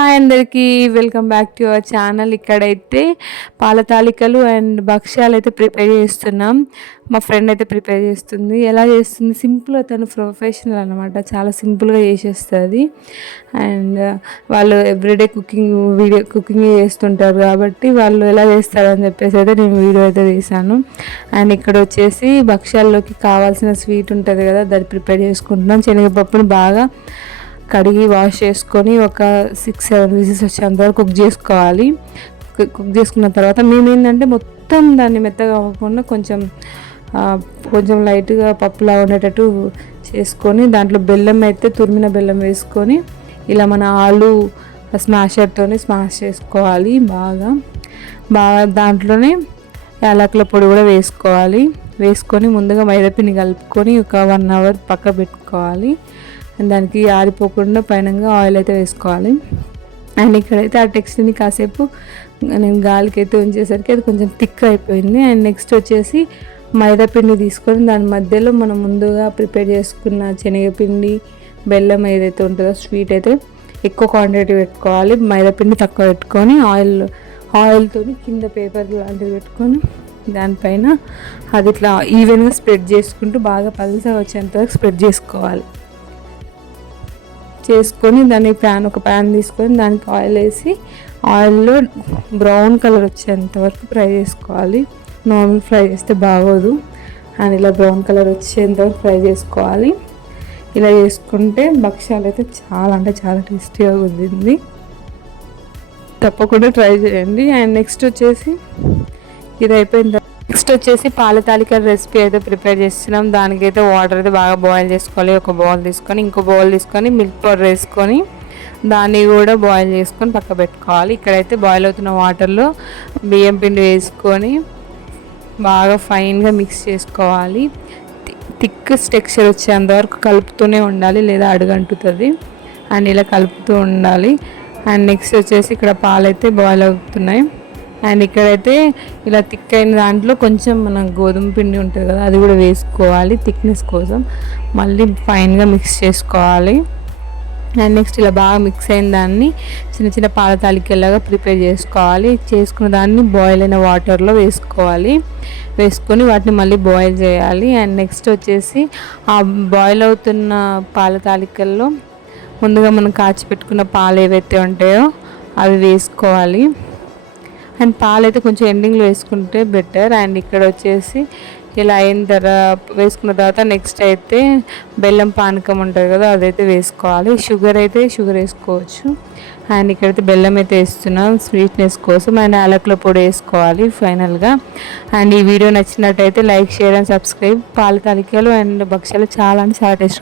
Hi అందరికీ welcome back to our channel. ఇక్కడైతే పాల తాలికలు అండ్ భక్ష్యాలు అయితే ప్రిపేర్ చేస్తున్నాం. మా ఫ్రెండ్ అయితే ప్రిపేర్ చేస్తుంది. ఎలా చేస్తుంది? సింపుల్గా తను ప్రొఫెషనల్ అనమాట చాలా సింపుల్గా చేసేస్తుంది. అండ్ వాళ్ళు ఎవ్రీడే కుకింగ్ వీడియో కుకింగ్ చేస్తుంటారు కాబట్టి వాళ్ళు ఎలా చేస్తారని చెప్పేసి అయితే నేను వీడియో అయితే తీశాను. అండ్ ఇక్కడ వచ్చేసి భక్ష్యాల్లోకి కావాల్సిన స్వీట్ ఉంటుంది కదా దాన్ని ప్రిపేర్ చేసుకుంటున్నాం. శనగపప్పుని బాగా కడిగి వాష్ చేసుకొని ఒక సిక్స్ సెవెన్ విజిల్స్ వచ్చేంత వరకు కుక్ చేసుకోవాలి. కుక్ చేసుకున్న తర్వాత మేమేంటంటే మొత్తం దాన్ని మెత్తగా అవ్వకుండా కొంచెం కొంచెం లైట్గా పప్పులా ఉండేటట్టు చేసుకొని దాంట్లో బెల్లం అయితే తురిమిన బెల్లం వేసుకొని ఇలా మన ఆలు స్మాషర్తో స్మాష్ చేసుకోవాలి బాగా. బాగా దాంట్లోనే యాలకుల పొడి కూడా వేసుకోవాలి. వేసుకొని ముందుగా మైదాపిండి కలుపుకొని ఒక వన్ అవర్ పక్క పెట్టుకోవాలి దానికి ఆరిపోకుండా పైనంగా ఆయిల్ అయితే వేసుకోవాలి. అండ్ ఇక్కడైతే ఆ టెక్స్ట్ని కాసేపు నేను గాలికి అయితే ఉంచేసరికి అది కొంచెం థిక్ అయిపోయింది. అండ్ నెక్స్ట్ వచ్చేసి మైదా పిండి తీసుకొని దాని మధ్యలో మనం ముందుగా ప్రిపేర్ చేసుకున్న శనగపిండి బెల్లం ఏదైతే ఉంటుందో స్వీట్ అయితే ఎక్కువ క్వాంటిటీ పెట్టుకోవాలి. మైదా పిండి తక్కువ పెట్టుకొని ఆయిల్ ఆయిల్తో కింద పేపర్ లాంటివి పెట్టుకొని దానిపైన అది ఇట్లా ఈవెన్గా స్ప్రెడ్ చేసుకుంటూ బాగా పలుసగా వచ్చేంత వరకు స్ప్రెడ్ చేసుకోవాలి. చేసుకొని దాన్ని ప్యాన్ ఒక ప్యాన్ తీసుకొని దానికి ఆయిల్ వేసి ఆయిల్లో బ్రౌన్ కలర్ వచ్చేంత వరకు ఫ్రై చేసుకోవాలి. నార్మల్ ఫ్రై చేస్తే బాగోదు. అండ్ ఇలా బ్రౌన్ కలర్ వచ్చేంత వరకు ఫ్రై చేసుకోవాలి. ఇలా చేసుకుంటే భక్ష్యాలు అయితే చాలా అంటే చాలా టేస్టీగా కుదిరింది తప్పకుండా ట్రై చేయండి. అండ్ నెక్స్ట్ వచ్చేసి ఇది అయిపోయిన నెక్స్ట్ వచ్చేసి పాల తాలిక రెసిపీ అయితే ప్రిపేర్ చేస్తున్నాం. దానికైతే వాటర్ అయితే బాగా బాయిల్ చేసుకోవాలి. ఒక బౌల్ తీసుకొని ఇంకో బౌల్ తీసుకొని మిల్క్ పౌడర్ వేసుకొని దాన్ని కూడా బాయిల్ చేసుకొని పక్క పెట్టుకోవాలి. ఇక్కడైతే బాయిల్ అవుతున్న వాటర్లో బియ్యం పిండి వేసుకొని బాగా ఫైన్గా మిక్స్ చేసుకోవాలి. థిక్ టెక్స్చర్ వచ్చేంత వరకు కలుపుతూనే ఉండాలి లేదా అడుగంటుతుంది. అండ్ ఇలా కలుపుతూ ఉండాలి. అండ్ నెక్స్ట్ వచ్చేసి ఇక్కడ పాలైతే బాయిల్ అవుతున్నాయి. అండ్ ఇక్కడైతే ఇలా థిక్ అయిన దాంట్లో కొంచెం మన గోధుమ పిండి ఉంటుంది కదా అది కూడా వేసుకోవాలి థిక్నెస్ కోసం. మళ్ళీ ఫైన్గా మిక్స్ చేసుకోవాలి. అండ్ నెక్స్ట్ ఇలా బాగా మిక్స్ అయిన దాన్ని చిన్న చిన్న పాల తాలికల్లాగా ప్రిపేర్ చేసుకోవాలి. చేసుకున్న దాన్ని బాయిల్ అయిన వాటర్లో వేసుకోవాలి. వేసుకొని వాటిని మళ్ళీ బాయిల్ చేయాలి. అండ్ నెక్స్ట్ వచ్చేసి ఆ బాయిల్ అవుతున్న పాల తాలికల్లో ముందుగా మనం కాచి పెట్టుకున్న పాలు ఏవైతే ఉంటాయో అవి వేసుకోవాలి. అండ్ పాలు అయితే కొంచెం ఎండింగ్లో వేసుకుంటే బెటర్. అండ్ ఇక్కడ వచ్చేసి ఇలా అయిన తర్వాత వేసుకున్న తర్వాత నెక్స్ట్ అయితే బెల్లం పానకం ఉంటుంది కదా అదైతే వేసుకోవాలి. షుగర్ అయితే షుగర్ వేసుకోవచ్చు. అండ్ ఇక్కడైతే బెల్లం అయితే వేస్తున్నాం స్వీట్నెస్ కోసం. అండ్ యాలకుల పొడి వేసుకోవాలి ఫైనల్గా. అండ్ ఈ వీడియో నచ్చినట్టయితే లైక్ షేర్ అండ్ సబ్స్క్రైబ్. పాల తాలికలు అండ్ భక్ష్యాలు చాలా అంటే చాలా టేస్ట్